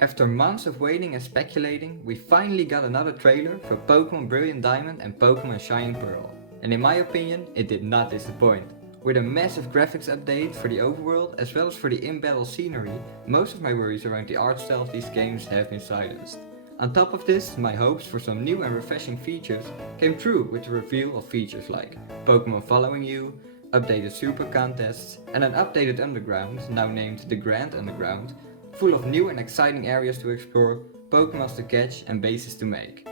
After months of waiting and speculating, we finally got another trailer for Pokémon Brilliant Diamond and Pokémon Shining Pearl. And in my opinion, it did not disappoint. With a massive graphics update for the overworld as well as for the in-battle scenery, most of my worries around the art style of these games have been silenced. On top of this, my hopes for some new and refreshing features came true with the reveal of features like Pokémon following you, updated super contests, and an updated underground, now named the Grand Underground, full of new and exciting areas to explore, Pokémons to catch and bases to make.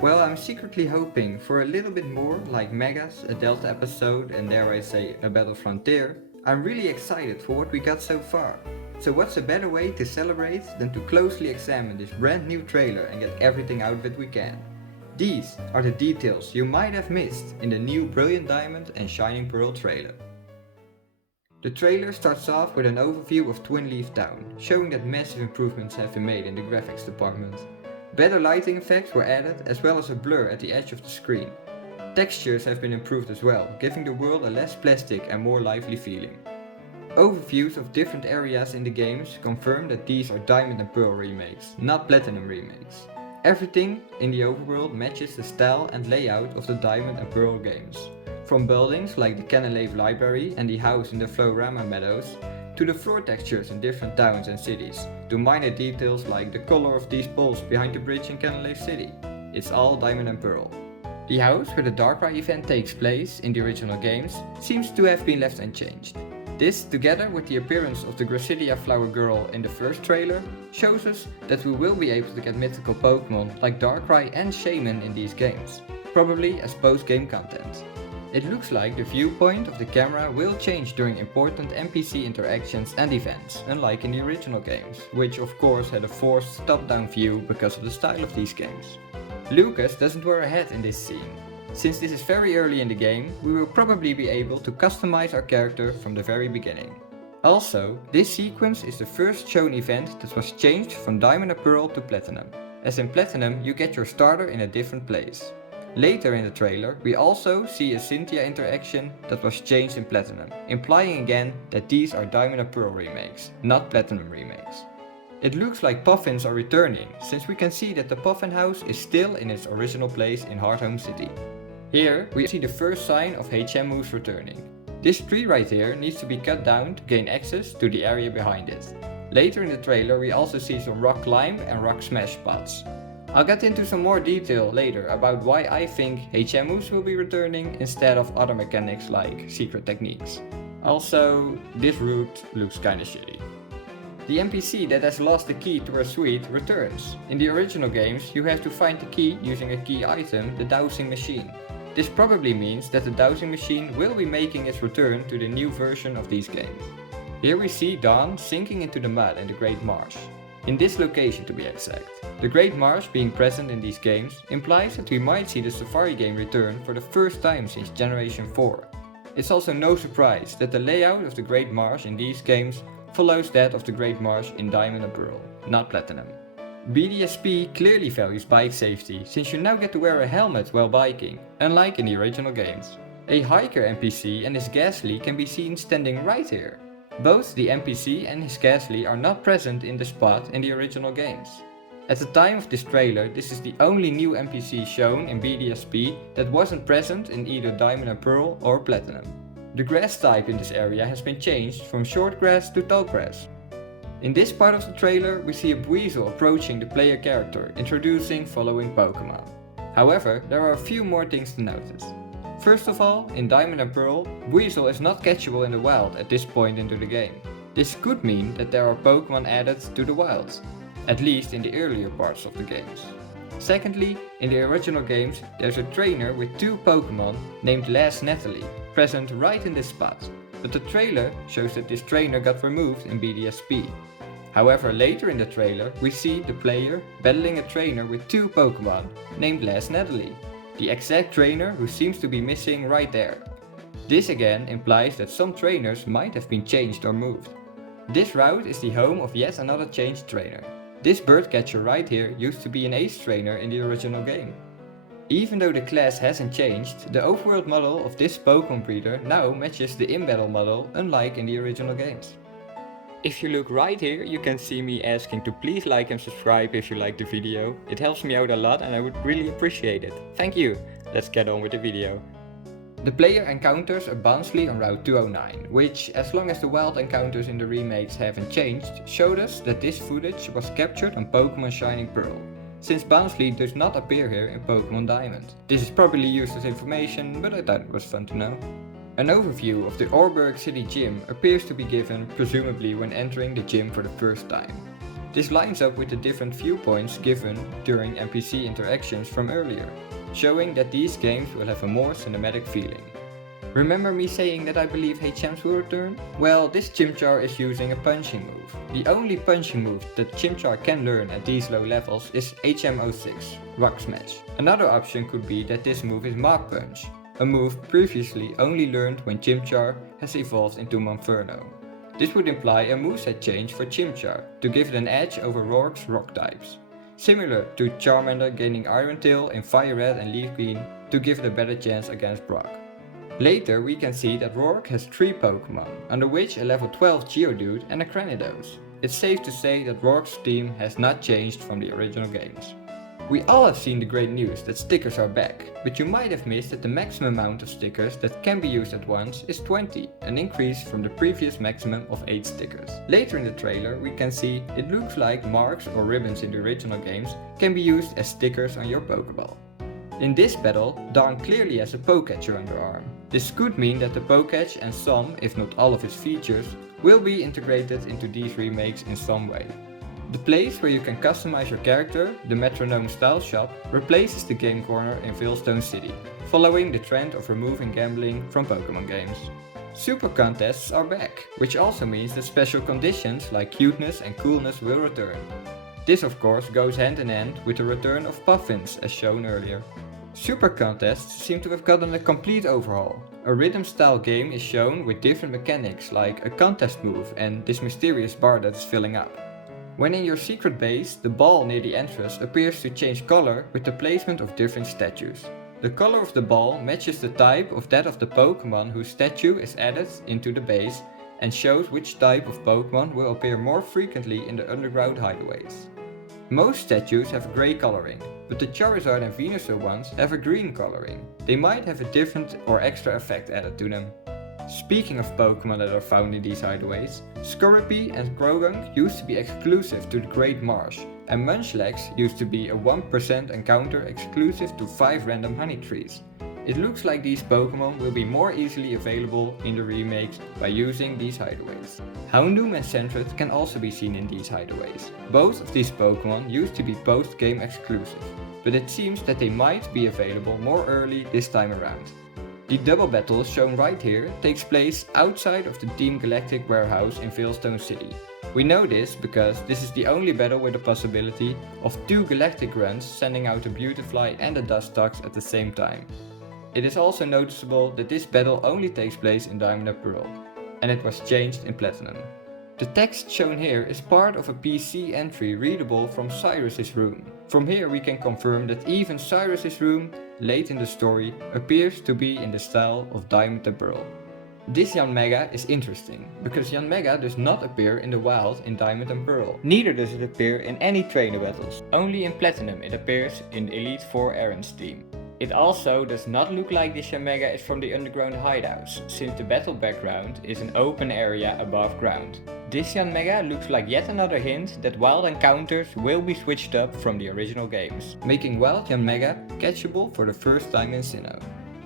Well, I'm secretly hoping for a little bit more like Megas, a Delta episode and dare I say a Battle Frontier. I'm really excited for what we got so far. So what's a better way to celebrate than to closely examine this brand new trailer and get everything out of it we can. These are the details you might have missed in the new Brilliant Diamond and Shining Pearl trailer. The trailer starts off with an overview of Twin Leaf Town, showing that massive improvements have been made in the graphics department. Better lighting effects were added as well as a blur at the edge of the screen. Textures have been improved as well, giving the world a less plastic and more lively feeling. Overviews of different areas in the games confirm that these are Diamond and Pearl remakes, not Platinum remakes. Everything in the overworld matches the style and layout of the Diamond and Pearl games. From buildings like the Canalave Library and the house in the Florama Meadows, to the floor textures in different towns and cities, to minor details like the color of these poles behind the bridge in Canalave City. It's all Diamond and Pearl. The house where the Darkrai event takes place in the original games seems to have been left unchanged. This, together with the appearance of the Gracidia Flower Girl in the first trailer, shows us that we will be able to get mythical Pokémon like Darkrai and Shaman in these games, probably as post-game content. It looks like the viewpoint of the camera will change during important NPC interactions and events, unlike in the original games, which of course had a forced top-down view because of the style of these games. Lucas doesn't wear a hat in this scene. Since this is very early in the game, we will probably be able to customize our character from the very beginning. Also, this sequence is the first shown event that was changed from Diamond and Pearl to Platinum, as in Platinum you get your starter in a different place. Later in the trailer, we also see a Cynthia interaction that was changed in Platinum, implying again that these are Diamond and Pearl remakes, not Platinum remakes. It looks like Puffins are returning, since we can see that the Puffin house is still in its original place in Hearthome City. Here, we see the first sign of HMUs returning. This tree right here needs to be cut down to gain access to the area behind it. Later in the trailer we also see some rock climb and rock smash spots. I'll get into some more detail later about why I think HMUs will be returning instead of other mechanics like secret techniques. Also, this route looks kinda shitty. The NPC that has lost the key to her suite returns. In the original games you have to find the key using a key item, the dowsing machine. This probably means that the dowsing machine will be making its return to the new version of these games. Here we see Dawn sinking into the mud in the Great Marsh. In this location to be exact. The Great Marsh being present in these games implies that we might see the Safari game return for the first time since Generation 4. It's also no surprise that the layout of the Great Marsh in these games follows that of the Great Marsh in Diamond and Pearl, not Platinum. BDSP clearly values bike safety, since you now get to wear a helmet while biking, unlike in the original games. A hiker NPC and his Ghastly can be seen standing right here. Both the NPC and his Ghastly are not present in the spot in the original games. At the time of this trailer, this is the only new NPC shown in BDSP that wasn't present in either Diamond and Pearl or Platinum. The grass type in this area has been changed from short grass to tall grass. In this part of the trailer, we see a Buizel approaching the player character, introducing following Pokémon. However, there are a few more things to notice. First of all, in Diamond and Pearl, Buizel is not catchable in the wild at this point into the game. This could mean that there are Pokémon added to the wild, at least in the earlier parts of the games. Secondly, in the original games, there's a trainer with two Pokémon named Lass Natalie, present right in this spot. But the trailer shows that this trainer got removed in BDSP. However, later in the trailer we see the player battling a trainer with two Pokémon named Lass Natalie, the exact trainer who seems to be missing right there. This again implies that some trainers might have been changed or moved. This route is the home of yet another changed trainer. This birdcatcher right here used to be an ace trainer in the original game. Even though the class hasn't changed, the overworld model of this Pokémon breeder now matches the in-battle model, unlike in the original games. If you look right here, you can see me asking to please like and subscribe if you like the video. It helps me out a lot and I would really appreciate it. Thank you! Let's get on with the video. The player encounters a Barnsley on Route 209, which, as long as the wild encounters in the remakes haven't changed, showed us that this footage was captured on Pokémon Shining Pearl, since Barnsley does not appear here in Pokémon Diamond. This is probably used as information, but I thought it was fun to know. An overview of the Overworld City Gym appears to be given, presumably when entering the gym for the first time. This lines up with the different viewpoints given during NPC interactions from earlier, showing that these games will have a more cinematic feeling. Remember me saying that I believe HMs will return? Well, this Chimchar is using a punching move. The only punching move that Chimchar can learn at these low levels is HM06, Rock Smash. Another option could be that this move is Mach Punch, a move previously only learned when Chimchar has evolved into Monferno. This would imply a moveset change for Chimchar to give it an edge over Roark's rock types, similar to Charmander gaining Iron Tail in Fire Red and Leaf Green to give it a better chance against Brock. Later we can see that Roark has 3 Pokémon, under which a level 12 Geodude and a Cranidos. It's safe to say that Roark's team has not changed from the original games. We all have seen the great news that stickers are back, but you might have missed that the maximum amount of stickers that can be used at once is 20, an increase from the previous maximum of 8 stickers. Later in the trailer we can see it looks like marks or ribbons in the original games can be used as stickers on your Pokéball. In this battle, Dawn clearly has a Pokecatcher underarm. This could mean that the Pokecatch and some, if not all of its features, will be integrated into these remakes in some way. The place where you can customize your character, the Metronome Style Shop, replaces the game corner in Veilstone City, following the trend of removing gambling from Pokémon games. Super contests are back, which also means that special conditions like cuteness and coolness will return. This of course goes hand in hand with the return of Puffins as shown earlier. Super contests seem to have gotten a complete overhaul. A rhythm style game is shown with different mechanics like a contest move and this mysterious bar that is filling up. When in your secret base, the ball near the entrance appears to change color with the placement of different statues. The color of the ball matches the type of that of the Pokémon whose statue is added into the base and shows which type of Pokémon will appear more frequently in the underground hideaways. Most statues have grey coloring, but the Charizard and Venusaur ones have a green coloring. They might have a different or extra effect added to them. Speaking of Pokémon that are found in these hideaways, Scorpy and Croagunk used to be exclusive to the Great Marsh, and Munchlax used to be a 1% encounter exclusive to 5 random honey trees. It looks like these Pokémon will be more easily available in the remakes by using these hideaways. Houndoom and Sandred can also be seen in these hideaways. Both of these Pokémon used to be post-game exclusive, but it seems that they might be available more early this time around. The double battle shown right here takes place outside of the Team Galactic warehouse in Veilstone City. We know this because this is the only battle with the possibility of 2 Galactic runs sending out a Beautifly and a Dustox at the same time. It is also noticeable that this battle only takes place in Diamond and Pearl, and it was changed in Platinum. The text shown here is part of a PC entry readable from Cyrus's room. From here we can confirm that even Cyrus's room, late in the story, appears to be in the style of Diamond and Pearl. This Yanmega is interesting, because Yanmega does not appear in the wild in Diamond and Pearl. Neither does it appear in any trainer battles. Only in Platinum it appears in Elite Four Aaron's team. It also does not look like this Yanmega is from the underground hideouts, since the battle background is an open area above ground. This Yanmega looks like yet another hint that wild encounters will be switched up from the original games, making wild Yanmega catchable for the first time in Sinnoh.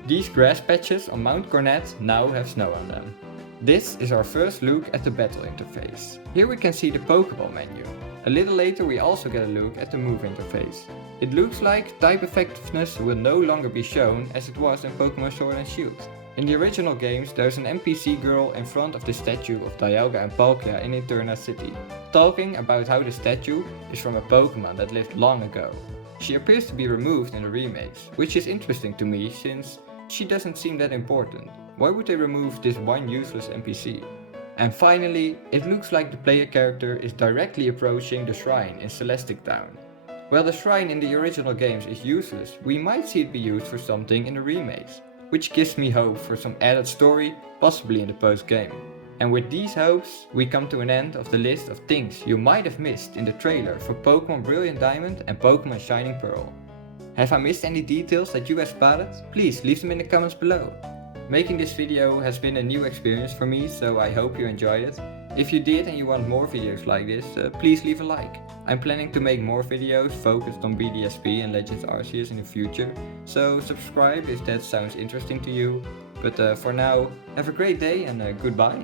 These grass patches on Mount Cornet now have snow on them. This is our first look at the battle interface. Here we can see the Pokéball menu. A little later we also get a look at the move interface. It looks like type effectiveness will no longer be shown as it was in Pokémon Sword and Shield. In the original games there's an NPC girl in front of the statue of Dialga and Palkia in Eterna City, talking about how the statue is from a Pokémon that lived long ago. She appears to be removed in the remakes, which is interesting to me since she doesn't seem that important. Why would they remove this one useless NPC? And finally, it looks like the player character is directly approaching the shrine in Celestic Town. While the shrine in the original games is useless, we might see it be used for something in the remakes, which gives me hope for some added story, possibly in the post-game. And with these hopes, we come to an end of the list of things you might have missed in the trailer for Pokémon Brilliant Diamond and Pokémon Shining Pearl. Have I missed any details that you have spotted? Please leave them in the comments below. Making this video has been a new experience for me, so I hope you enjoyed it. If you did and you want more videos like this, please leave a like. I'm planning to make more videos focused on BDSP and Legends Arceus in the future, so subscribe if that sounds interesting to you. But for now, have a great day and goodbye.